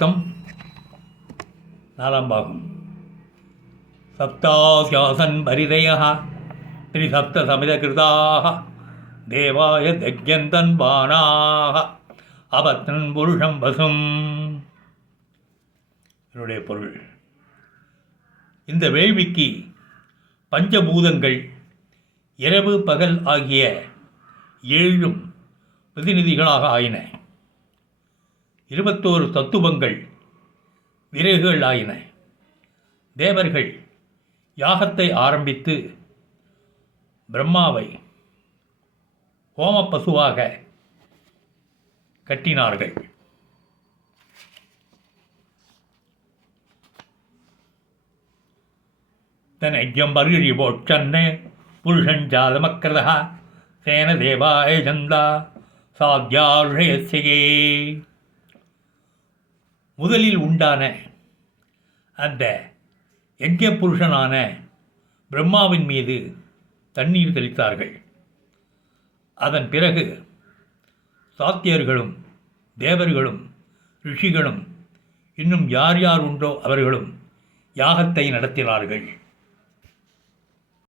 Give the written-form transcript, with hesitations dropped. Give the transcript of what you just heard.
சப்தம் 4ஆம் பாகம். சப்தாஸ்யாசன் பரிதயः த்ரிசப்த சமிதகிருதாக தேவாய தக்யந்தன்வானாக அபத்னன் புருஷம் வசும். என்னுடைய பொருள், இந்த வேள்விக்கு பஞ்சபூதங்கள் இரவு பகல் ஆகிய 7 பிரதிநிதிகளாக ஆயின. 21 தத்துவங்கள் விறகுகள் ஆயின. தேவர்கள் யாகத்தை ஆரம்பித்து பிரம்மாவை ஹோம பசுவாக கட்டினார்கள். தனஜம் பர்கி போச்சன்னு புருஷஞ்சாதமக்கிரதா சேன தேவாய ஜந்தா சாத்யாஷயசியே. முதலில் உண்டான அந்த யஜ்ஞ புருஷனான பிரம்மாவின் மீது தண்ணீர் தெளித்தார்கள். அதன் பிறகு சாத்தியர்களும் தேவர்களும் ரிஷிகளும் இன்னும் யார் யார் உண்டோ அவர்களும் யாகத்தை நடத்தினார்கள்.